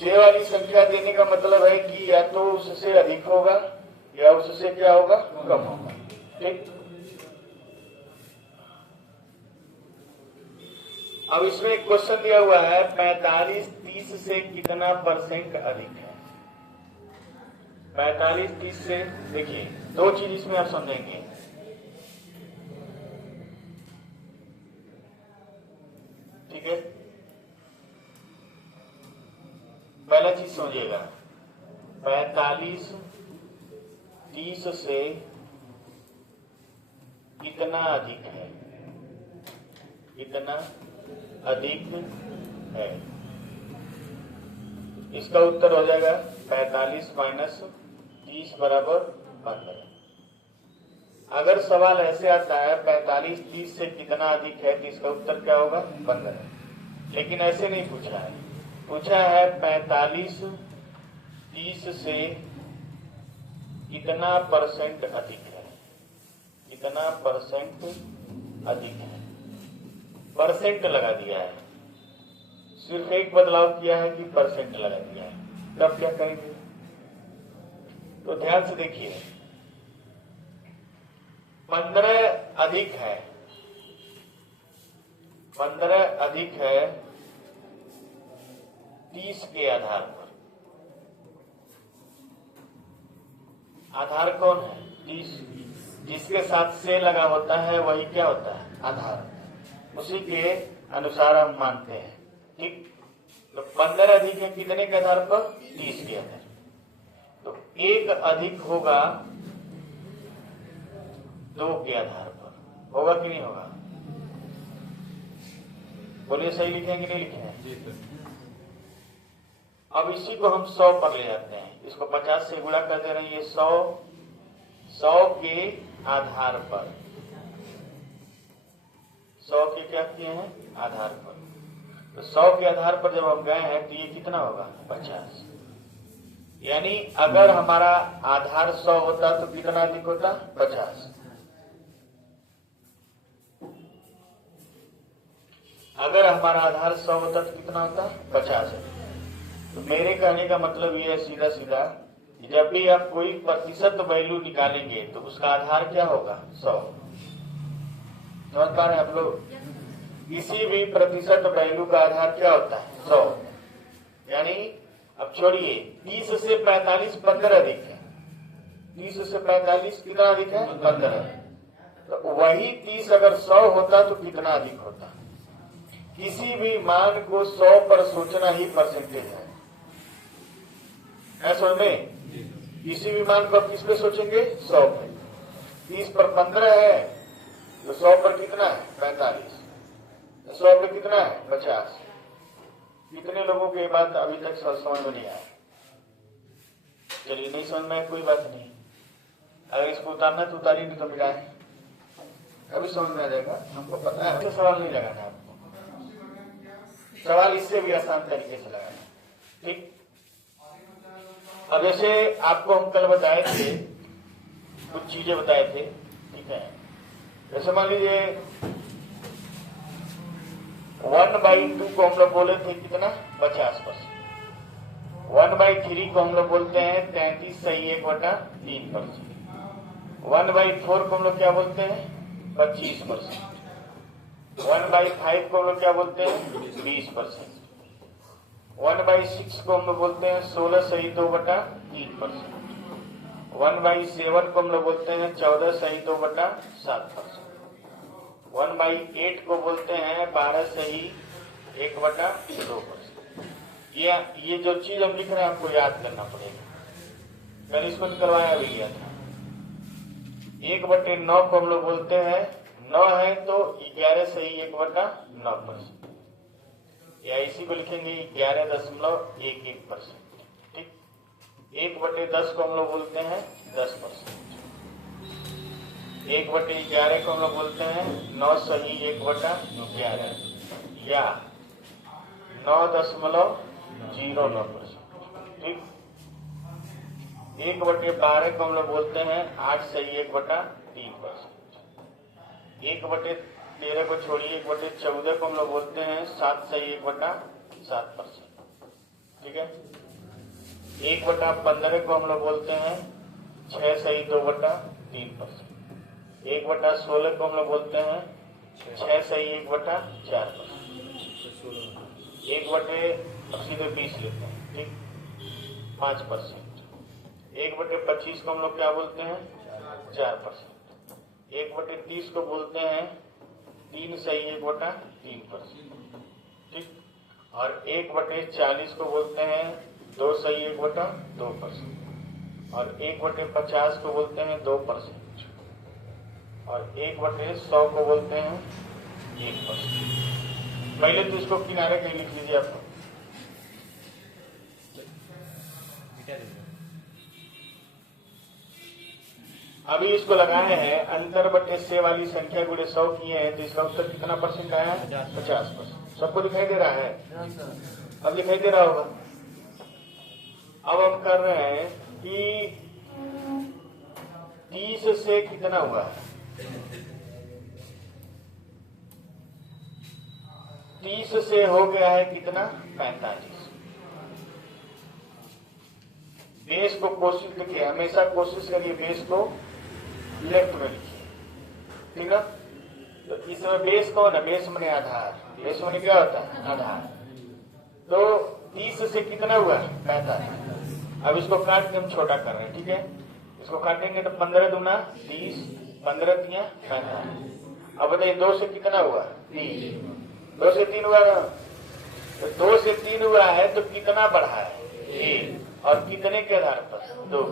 से वाली संख्या देने का मतलब है कि या तो उससे अधिक होगा या उससे क्या होगा, कम होगा। ठीक, अब इसमें एक क्वेश्चन दिया हुआ है 45 30 से कितना परसेंट अधिक है। 45 30 से, देखिए दो चीज इसमें आप समझेंगे। ठीक है, पहला चीज समझिएगा, 45 30 से कितना अधिक है, कितना अधिक है। इसका उत्तर हो जाएगा 45 माइनस 30 बराबर 15। अगर सवाल ऐसे आता है 45 30 से कितना अधिक है, तो इसका उत्तर क्या होगा, 15। लेकिन ऐसे नहीं पूछा है, पूछा है 45 30 से कितना परसेंट अधिक है, कितना परसेंट अधिक है। परसेंट लगा दिया है, सिर्फ एक बदलाव किया है कि परसेंट लगा दिया है। तब क्या करेंगे, तो ध्यान से देखिए, 15 अधिक है, 15 अधिक है 30 के आधार पर। आधार कौन है, 30। जिसके साथ से लगा होता है वही क्या होता है, आधार। उसी के अनुसार हम मानते हैं। ठीक, तो 15 अधिक है कितने के आधार पर, 30 के आधार। तो एक अधिक होगा 2 के आधार पर, होगा कि नहीं होगा, बोलिए सही लिखे हैं कि नहीं लिखे हैं। अब इसी को हम 100 पर ले जाते हैं, इसको 50 से गुणा कर दे रहे हैं, ये 100 के आधार पर, 100 के क्या किए हैं, आधार पर। तो 100 के आधार पर जब हम गए हैं तो ये कितना होगा, 50। यानी अगर हमारा आधार 100 होता तो कितना अधिक होता, 50। अगर हमारा आधार 100 होता तो कितना होता, 50 है। तो मेरे कहने का मतलब ये है सीधा सीधा, जब भी आप कोई प्रतिशत वैल्यू निकालेंगे तो उसका आधार क्या होगा, 100। समझ पा रहे हैं आप लोग, किसी भी प्रतिशत वैल्यू का आधार क्या होता है, 100। यानी अब छोड़िए, 30 से 45 15 अधिक है, 30 से 45 कितना अधिक है, 15। तो वही 30 अगर 100 होता तो कितना अधिक होता। किसी भी मान को 100 पर सोचना ही परसेंटेज है, समझ में। किसी भी मान को आप किस पे सोचेंगे, 100 पे। 30 पर 15 है तो 100 पर कितना है, 45। 100 पे कितना है, 50। कितने लोगों की बात अभी तक समझ में नहीं आया। चलिए, नहीं समझ में कोई बात नहीं, अगर इसको उतारना तो उतारिए, नहीं तो मिटाए, अभी समझ में आ जाएगा। हमको पता है, सवाल नहीं लगाना आपको, सवाल इससे भी आसान तरीके से लगाना। ठीक, अब जैसे आपको हम कल बताए थे, कुछ चीजें बताए थे, ठीक है। जैसे मान लीजिए 1/2 को हम लोग बोले थे कितना, 50%। 1/3 को हम लोग बोलते हैं 33 सही 1/3%। 1/4 को हम लोग क्या बोलते हैं, 25%। 1/5 को हम लोग क्या बोलते हैं, 20%। 1/6 को हम लोग बोलते हैं 16 सही 2/3%। 1/7 को हम लोग बोलते हैं 14 सही 2/7%। 1/8 को बोलते हैं 12 सही 1/2%। ये जो चीज हम लिख रहे हैं आपको याद करना पड़ेगा। कल इसको निकलवाया भी गया था। 1/9 को हम लोग बोलते हैं 9 है तो 11 सही 1/9%, या इसी को लिखेंगे 11.11%। ठीक, 1/10 को हम लोग बोलते हैं 10%। 1/11 को हम लोग बोलते हैं 9 सही 1/11, या 9.09%। ठीक, 1/12 को हम लोग बोलते हैं 8 सही 1/3%। 1/13 को छोड़िए, 1/14 को हम लोग बोलते हैं 7 सही 1/7%। ठीक है। 1/15 को हम लोग बोलते हैं 6 सही 2/3%। 1/16 को हम लोग बोलते हैं 6 सही 1/4%। 1/सीधे 20 लेते हैं, ठीक, 5%। 1/25 को हम लोग क्या बोलते हैं 4%। 1/30 को बोलते हैं 3 सही 1/3%, ठीक। और 1/40 को बोलते हैं 2 सही 1/2%। और 1/50 को बोलते हैं 2%। और 1/100 को बोलते हैं 1%। पहले तो इसको किनारे कहीं लिख लीजिए आप। अभी इसको लगाए हैं अंतर बटे से वाली संख्या गुणे 100 किए हैं, तो इसका उत्तर कितना परसेंट आया? 50%। सबको दिखाई दे रहा है? अब दिखाई दे रहा होगा। अब हम कर रहे हैं कि 30 से कितना हुआ? 30 से हो गया है कितना? 45। बेस को कोशिश देखिए, हमेशा कोशिश करिए बेस को लेफ्ट में लिखिए, ठीक है। तो इसमें बेस कौन है? बेस माने आधार। बेस माने क्या होता है? आधार। तो 30 से कितना हुआ? 45। अब इसको काट के हम छोटा कर रहे हैं, ठीक है। इसको काटेंगे तो 15 दूना 30, 15 तिया 45। अब बताइए 2 से कितना हुआ? 3। 2 से 3 हुआ ना? तो 2 से 3 हुआ है तो कितना बढ़ा है? 1। और कितने के आधार पर? 2।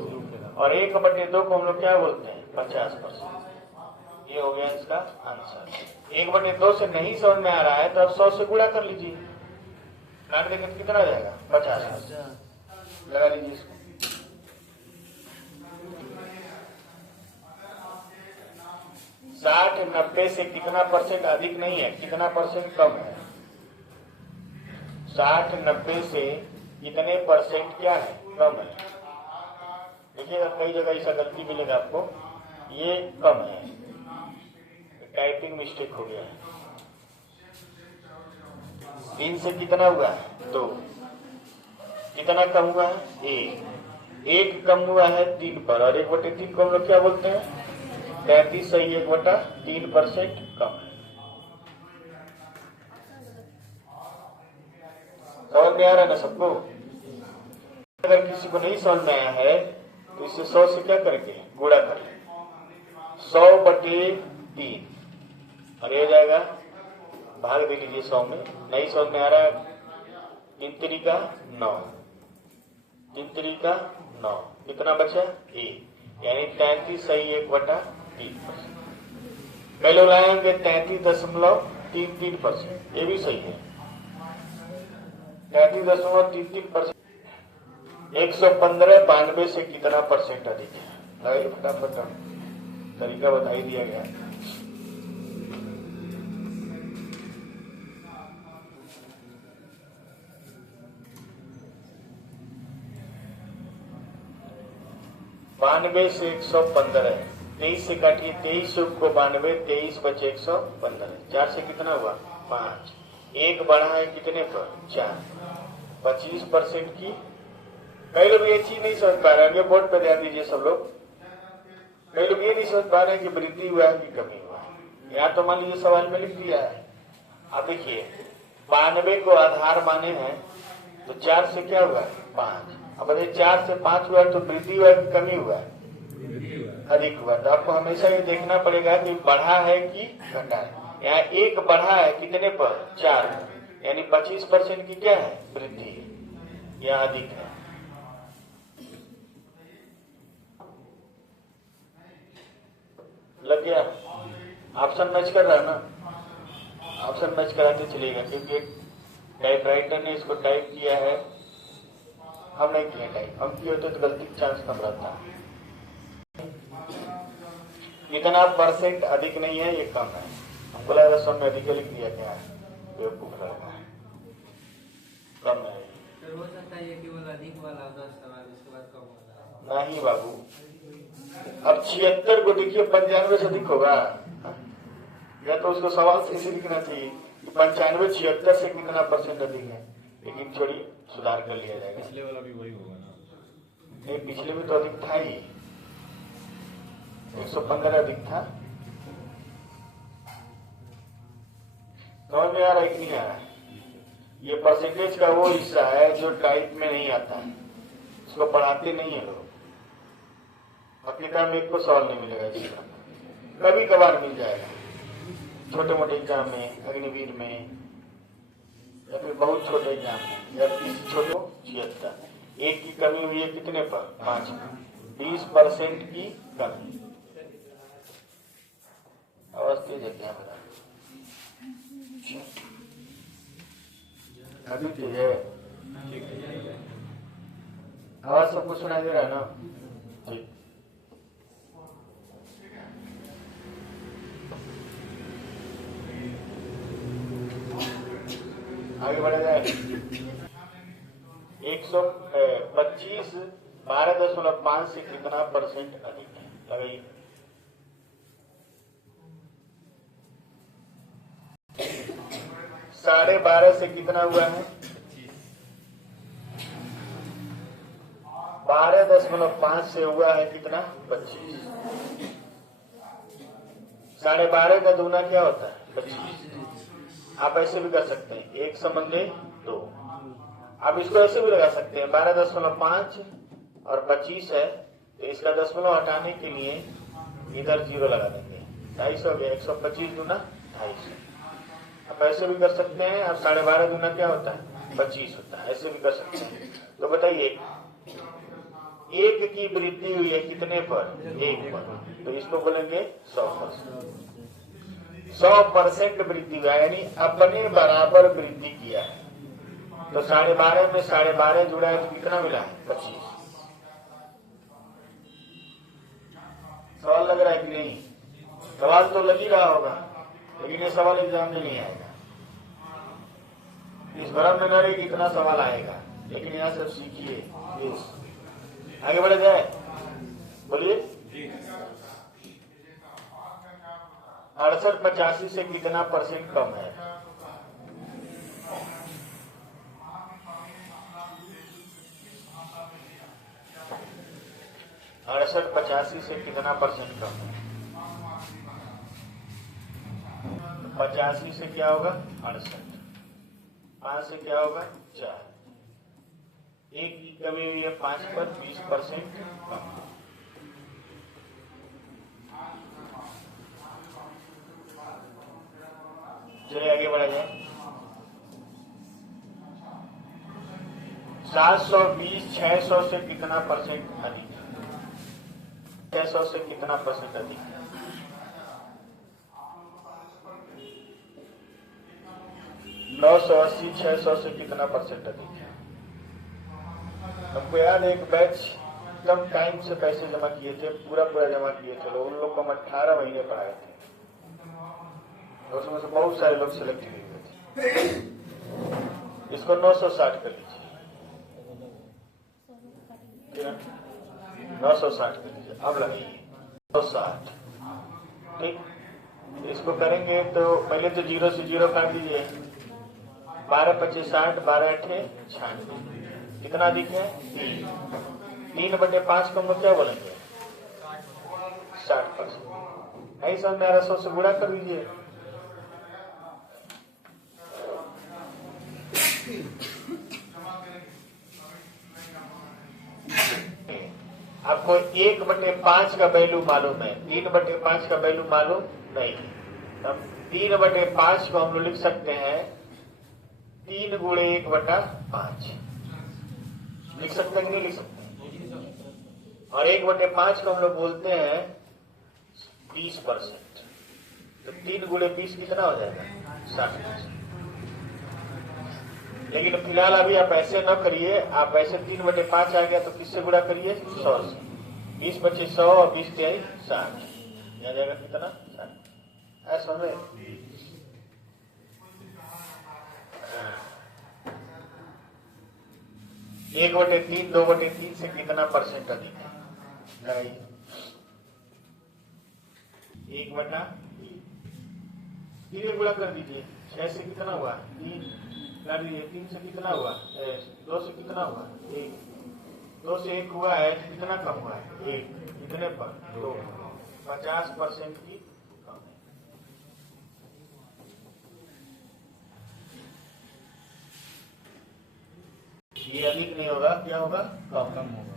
और 1/2 को हम लोग क्या बोलते हैं? 50%। ये हो गया इसका आंसर। 1/2 से नहीं समझ में आ रहा है तो अब 100 से गुणा कर लीजिए, काट देंगे तो कितना आ जाएगा? 50। लगा लीजिए इसको। साठ 90 से कितना परसेंट अधिक नहीं है, कितना परसेंट कम है? 60 90 से कितने परसेंट क्या है? कम है। देखिएगा कई जगह ऐसा गलती मिलेगा आपको, ये कम है, टाइपिंग मिस्टेक हो गया है। 3 से कितना हुआ है? 2। कितना कम हुआ है? 1। 1 कम हुआ है 3 पर। और 1/3 को हम लोग क्या बोलते हैं? 33 सही 1/3% कम है। समझ में आ रहा है ना सबको? अगर किसी को नहीं समझ में आया है तो इसे 100 से क्या करेंगे? गुणा कर लेंगे। 100/3 और ये हो जाएगा, भाग दे लीजिए 100 में। नहीं समझ में आ रहा है? 3 3 9, 3 3 9, कितना बचा? 1, यानी 33 सही 1/3%। कई लोग लाएंगे 33.33%, ये भी सही है। 33.33%। 115 92 से कितना परसेंट अधिक है? लगाइए फटाफट, तरीका बता ही दिया गया। से 115 है। 23 से काटिए, 23 को 92, 23 बचे 115। 4 से कितना हुआ? 5। 1 बढ़ा है कितने पर? 4। 25% की। कई लोग ये चीज नहीं समझ पा रहे हैं, बोर्ड पे ध्यान दीजिए सब लोग। कई लोग ये नहीं समझ पा रहे हैं कि वृद्धि हुआ है कि कमी हुआ है। यहाँ तो मान लीजिए सवाल में लिख दिया है। अब देखिए 92 को आधार माने हैं तो 4 से क्या हुआ? 5। अब बताइए 4 से 5 हुआ तो वृद्धि हुआ कि कमी हुआ? अधिक हुआ। तो आपको हमेशा ये देखना पड़ेगा कि बढ़ा है कि घटा है। यहाँ 1 बढ़ा है कितने पर? 4, यानी 25% की क्या है? वृद्धि है, यहाँ अधिक है। लग गया? ऑप्शन मैच कर रहा है ना? ऑप्शन मैच कराते चलेगा, क्योंकि टाइपराइटर ने इसको टाइप किया है, हम नहीं किए टाइप। हम किए होते तो गलती का चांस कम रहता है। इतना परसेंट अधिक नहीं है, ये कम है। हमको लगा सब में अधिक लिख दिया, क्या है? बेवकूफ लड़का है, कम है। हो सकता है कि वो अधिक वाला 10 सवाल इसके बाद कम होगा। नहीं बाबू, अब 76 को देखिए 95 से अधिक होगा, या तो उसको सवाल से इसे लिखना चाहिए 95 76 से कितना परसेंट अधिक है। लेकिन छोड़िए, सुधार कर लिया जाएगा। पिछले वाला भी वही होगा ना? नहीं, पिछले में तो अधिक था ही, 115 अधिक था। समझ में आ रहा है कि नहीं आ रहा है? ये परसेंटेज का वो हिस्सा है जो टाइप में नहीं आता है, इसको पढ़ाते नहीं है लोग। अपनी किताब में एक को सवाल नहीं मिलेगा इसका, कभी कभार मिल जाएगा, छोटे मोटे एग्जाम में, अग्निवीर में, या फिर बहुत छोटे एग्जाम में, या किसी छोटे 76। एक की कमी हुई है कितने पर? 5 पर, 20% की कमी। आवाज तेज है क्या मेरा? अभी तेज है? आवाज सबको सुनाई दे रहा है ना? ठीक। आगे बढ़ा जाए। 125 12.5 से कितना परसेंट अधिक है? लगाइए। 12.5 से कितना हुआ है? 12.5 से हुआ है कितना? 25। 12.5 का दूना क्या होता है? 25। आप ऐसे भी कर सकते हैं, 1 संबंधी 2। आप इसको ऐसे भी लगा सकते हैं, 12.5 और 25 है, तो इसका दशमलव हटाने के लिए इधर 0 लगा देंगे, 250 हो गया। 125 दूना 250। आप ऐसे भी कर सकते हैं, आप 12.5 दूना क्या होता है? 25 होता है, ऐसे भी कर सकते हैं। तो बताइए, 1 की वृद्धि हुई है कितने पर? 1 पर, तो इसको बोलेंगे 100%। 100% वृद्धि हुआ, यानी अपने बराबर वृद्धि किया है। तो 12.5 में 12.5 जुड़ा है तो कितना मिला है? 25। सवाल लग रहा है कि नहीं? सवाल तो लग ही रहा होगा, लेकिन ये सवाल एग्जाम में नहीं आएगा। इस भरम में न रही कितना सवाल आएगा, लेकिन यहाँ सब सीखिए। आगे बढ़ा जाए, बोलिए। 68-85 से कितना परसेंट कम है? 68-85 से कितना परसेंट कम है? 85 से क्या होगा? 68। 5 से क्या होगा? 4। 1 की कमी हुई है 5 पर, 20% कम। चलिए आगे बढ़ा जाए। 720 600 से कितना परसेंट अधिक है? 600 से कितना परसेंट अधिक है? 980 600 से कितना परसेंट अधिक है? हमको याद है एक बैच कम टाइम से पैसे जमा किए थे, पूरा जमा किए थे लोग, उन लोग को हम 18 महीने पढ़ाए थे, उसमें से बहुत सारे लोग सिलेक्ट हुए थे। इसको 960 कर लीजिए, 960 कर लीजिए। अब लगाइए 960, ठीक। इसको करेंगे तो पहले तो 0 से 0 काट दीजिए। 12-25 60, 12-8 96, कितना अधिक है? 3/5 को हम लोग क्या बोलेंगे? 60%। नहीं समझ में आ रहा? 100 से गुणा कर दीजिए। आपको 1/5 का वैल्यू मालूम है, 3/5 का वैल्यू मालूम नहीं। हम 3/5 को हम लोग लिख सकते हैं 3 × 1/5 लिख सकते हैं कि नहीं लिख सकते? और 1/5 को हम लोग बोलते हैं 20%। तो 3 × 20 कितना हो जाएगा? 60%। लेकिन फिलहाल अभी आप ऐसे न करिए, आप ऐसे 3/5 आ गया तो किससे गुणा करिए? 100 से। 20 × 25 100 और 20 × 23 60, आ जाएगा कितना? 60। ऐसा समझे? 1/3 2/3 से कितना परसेंट अधिक है? 1/3 गुणा कर दीजिए। 6 से कितना हुआ? 3। कर दीजिए। 3 से कितना हुआ? 2 से कितना हुआ? 1। 2 से 1 हुआ है, कितना कम हुआ है? 1। कितने पर? 2। 50% की कम है। ये अधिक नहीं होगा, क्या होगा? कम होगा।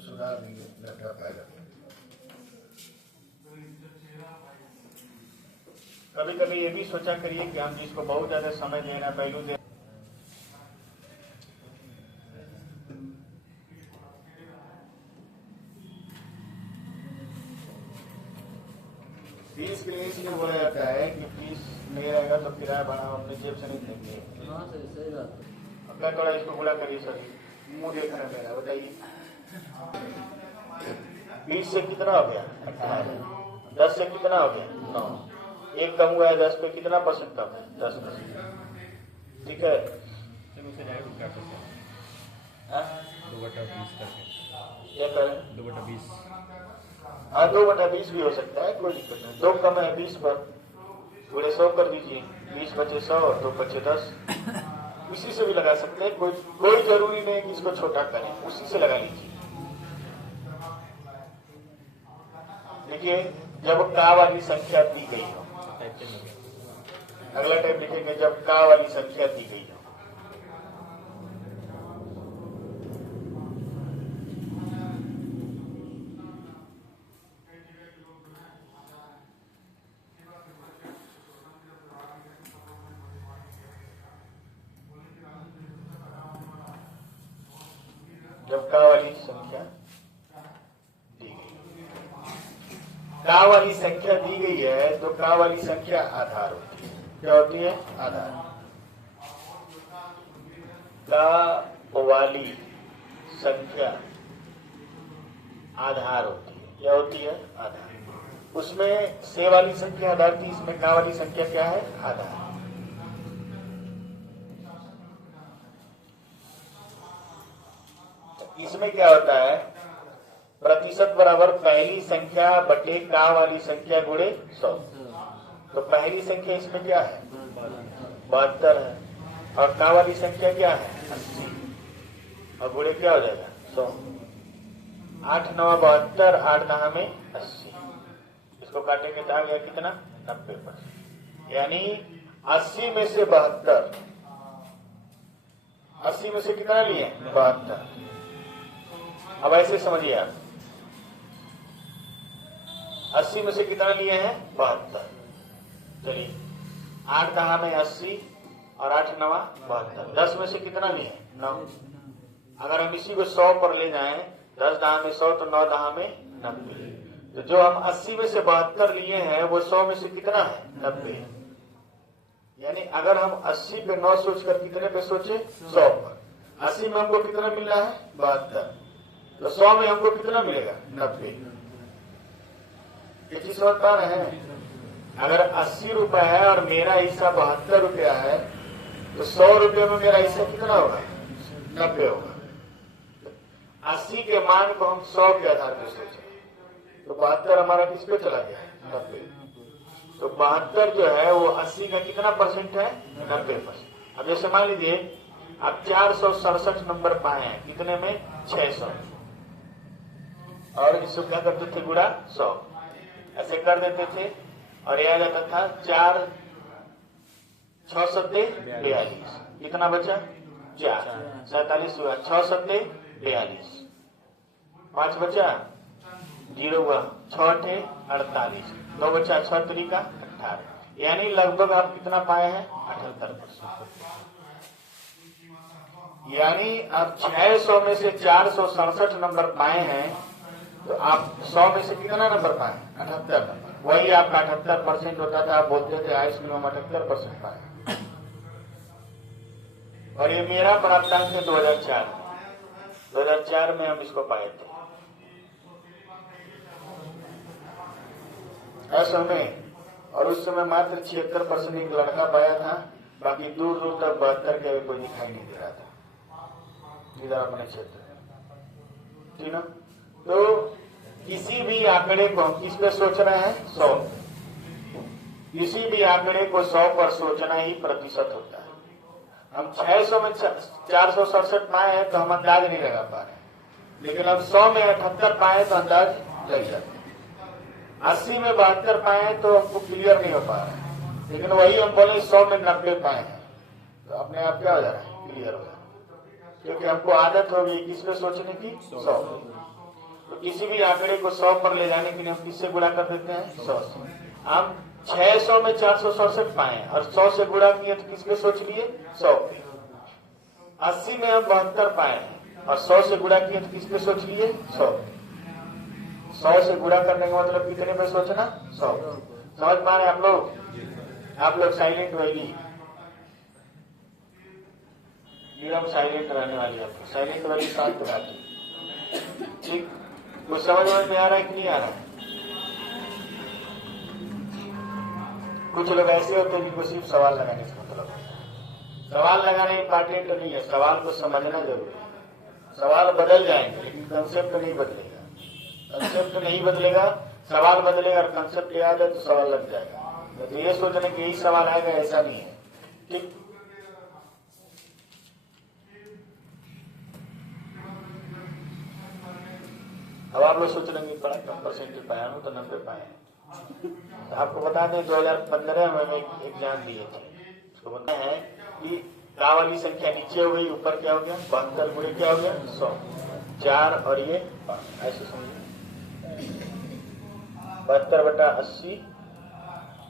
सुधार देंगे, लड़का फायदा। कभी कभी ये भी सोचा करिए कि हम जिसको बहुत ज्यादा समय देना, वैल्यू दे, फीस के लिए इसलिए बोला जाता है कि फीस नहीं रहेगा तो किराया भाड़ा हम अपने जेब से नहीं देंगे। हाँ सही बात। अपना थोड़ा इसको बुला करिए सर, मुंह देख रहे हैं मेरा, बताइए। 20 से कितना हो गया? 18। 10 से कितना हो गया? 9। 1 कम हुआ है, 10 पे कितना % कम है? 10%। ठीक है। हाँ? 2/20 करके। क्या करें? 2/20। हाँ 2/20 भी हो सकता है, कोई दिक्कत नहीं। 2 कम है 20 पर, पूरे 100 कर दीजिए। 20 बचे 100, 2 बचे 10। उसी से भी लगा सकते हैं, कोई जरूरी नहीं कि इसको छोटा करें, उसी से लगा लीजिए। देखिए, जब का वाली संख्या दी गई हो, अगला टाइप लिखेंगे जब का वाली संख्या दी गई हो। जब का वाली संख्या दी गई, का वाली संख्या दी गई है तो का वाली संख्या आधार होती है। क्या होती है? आधार। का वाली संख्या आधार होती है। क्या होती है? आधार। उसमें से वाली संख्या आधार थी, इसमें का वाली संख्या क्या है? आधार। इसमें क्या होता है? प्रतिशत बराबर पहली संख्या बटे का वाली संख्या गुणे 100। तो पहली संख्या इसमें क्या है? 72 है, और का वाली संख्या क्या है? 80, और गुणे क्या हो जाएगा? 100। 8 9 72, 8 9 में 80। इसको काटेंगे तो आ गया कितना? 90%। यानी 80 में से 72, 80 में से कितना लिए? 72। अब ऐसे समझिए आप, 80 में से कितना लिए हैं? 72। चलिए, 8 कहा में 80 और 8 9 72। 10 में से कितना लिए? 9। अगर हम इसी को 100 पर ले जाएं, 10 दहा में 100 तो 9 दहा में 90। तो जो हम 80 में से 72 लिए हैं वो 100 में से कितना है? 90। यानी अगर हम 80 पे 9 सोचकर कितने पे सोचे? 100 पर। 80 में हमको कितना मिल रहा है? 72। तो 100 में हमको कितना मिलेगा? 90। ये चीज समझ पा रहे हैं? अगर 80 रुपए है और मेरा हिस्सा 72 रुपया है, तो 100 रुपये में मेरा हिस्सा कितना होगा? 90 होगा। 80 के मान को हम 100 के आधार पर सोचे, तो 72 हमारा किस पे चला गया? 90। तो 72 जो है वो 80 का कितना % है? 90%। अब जैसे मान लीजिए आप 467 नंबर पाए हैं, कितने में? 600, और इसको क्या करते थे? गुणा 100 ऐसे कर देते थे, और यह आ जाता था 4 6 सत्ते 42। कितना बचा? 4 47 हुआ, 6 सत्ते 42, 5 बचा, 0 हुआ, 6 अठे 48, 2 बचा, 6 तरीका 18। यानी लगभग आप कितना पाए हैं? 78%। यानी आप 600 में से 467 नंबर पाए हैं, तो आप 100 में से कितना नंबर पाए? 78 नंबर। वही आपका 78% होता था। आप बोलते थे हाई स्कूल में 78% पाए। और ये मेरा प्राप्तांक है 2004 में हम इसको पाए थे। असल में, और उस समय मात्र 76% एक लड़का पाया था, बाकी दूर दूर तक 72 के कोई दिखाई नहीं दे रहा था इधर अपने क्षेत्र में। ठीक ना? तो किसी भी आंकड़े को हम किस पे सोच रहे हैं? 100। किसी भी आंकड़े को 100 पर सोचना ही प्रतिशत होता है। हम 600 में 467 पाए हैं तो हम अंदाज नहीं लगा पा रहे, लेकिन हम 100 में 78 पाए तो अंदाज लग जाता है। 80 में 72 पाए हैं तो हमको क्लियर नहीं हो पा रहा है, लेकिन वही हम बोले 100 में 90 पाए हैं तो अपने आप क्या हो जा रहा है, क्लियर हो जा रहा है, क्योंकि हमको आदत हो गई किस पे सोचने की, 100। तो किसी भी आंकड़े को 100 पर ले जाने के लिए हम किससे गुणा कर देते हैं, 100 से। हम 600 में 467 पाए और 100 से गुणा किए तो किस पे सोच लिए, 100 पे। 80 में हम 72 पाए और 100 से गुणा किए तो किस पे सोच लिए, 100। 100 से गुणा करने का मतलब कितने पे सोचना, 100। समझ पा रहे आप लोग? आप लोग साइलेंट रहेगी, हम साइलेंट रहने वाली है, साइलेंट वाली शांत रहती, ठीक। कुछ समझ में आ रहा है कि नहीं आ रहा है? कुछ लोग ऐसे होते हैं जिनको सिर्फ सवाल लगाने से मतलब होता है। सवाल लगाना इंपॉर्टेंट नहीं है, सवाल को समझना जरूरी है। सवाल बदल जाएंगे लेकिन कंसेप्ट नहीं बदलेगा। कंसेप्ट नहीं बदलेगा, सवाल बदलेगा और कंसेप्ट याद है तो सवाल लग जाएगा। तो ये सोचने कि यही सवाल आएगा ऐसा नहीं है, ठीक। अब आप लोग सोच रहे बड़ा कम परसेंटेज पाया हूँ तो 90 पाए हैं। आपको बता दें 2015 में एक एग्जाम दिए थे, उसको पता है कि का वाली संख्या नीचे हो गई, ऊपर क्या हो गया, 72 गुणे क्या हो गया, 100, 4 और ये 5, ऐसे समझिए। 72/80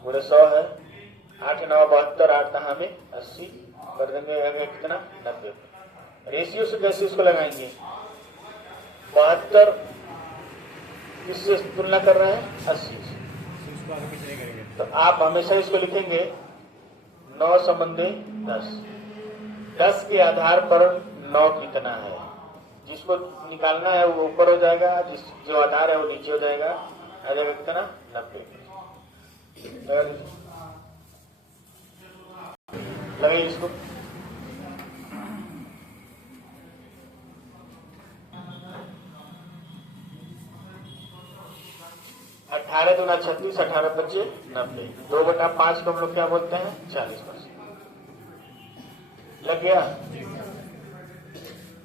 गुणे 100 है, 8 9 72, 8 कहाँ में 80 कर देंगे, कितना 90। रेशियो से कैसे इसको लगाएंगे, 72 किससे तुलना कर रहे हैं, 80 से। तो आप हमेशा इसको लिखेंगे 9 संबंधी 10, 10 के आधार पर 9 कितना है, जिसको निकालना है वो ऊपर हो जाएगा, जो आधार है वो नीचे हो जाएगा, आ जाएगा कितना 90। लगाइए इसको, अठारह 2 36, 18 25 90, 2/5 को हम लोग क्या बोलते हैं, 40%। लग गया?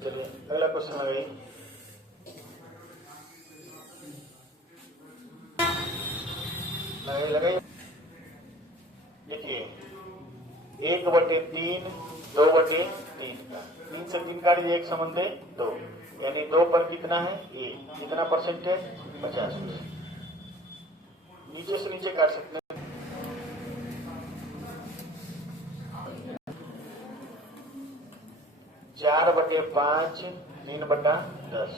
चलिए अगला क्वेश्चन लगाइए। लगाइए, देखिए 1/3, 2/3 का 3 से 3 काटिए, 1 संबंध 2, यानी 2 पर कितना है, 1, कितना परसेंटेज, 50%। नीचे से नीचे काट सकते हैं, 4/5, 3/10,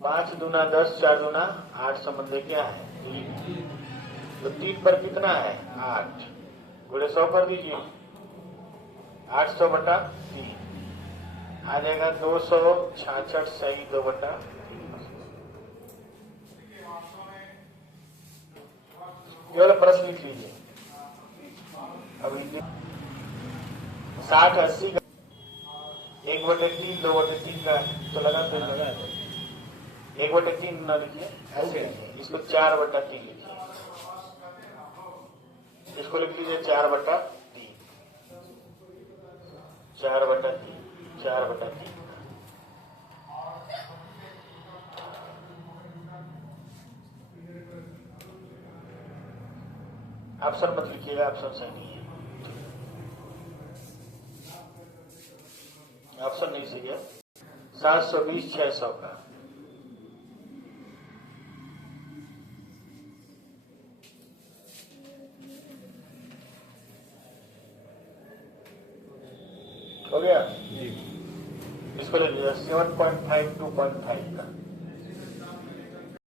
5 दूना 10, 4 दूना 8 संबंध क्या है, 3। तो 3 पर कितना है, 8 गुणे 100 कर दीजिए, 800/3 आ जाएगा 266 सही 2/3। केवल प्रश्न लिख लीजिए। अब 60 80 का 1/3, 2/3 का तो लगा, तो लगा 1/3 न लिखिए, ऐसे लिखिए, इसको 4/3 लिखिए, इसको लिख लीजिए 4/3, 4/3, 4/3। ऑप्शन मत लिखिएगा, ऑप्शन सही नहीं है, ऑप्शन नहीं सही है। 720 600 का हो गया, इसको ले लीजिए 7.5 2.5 का।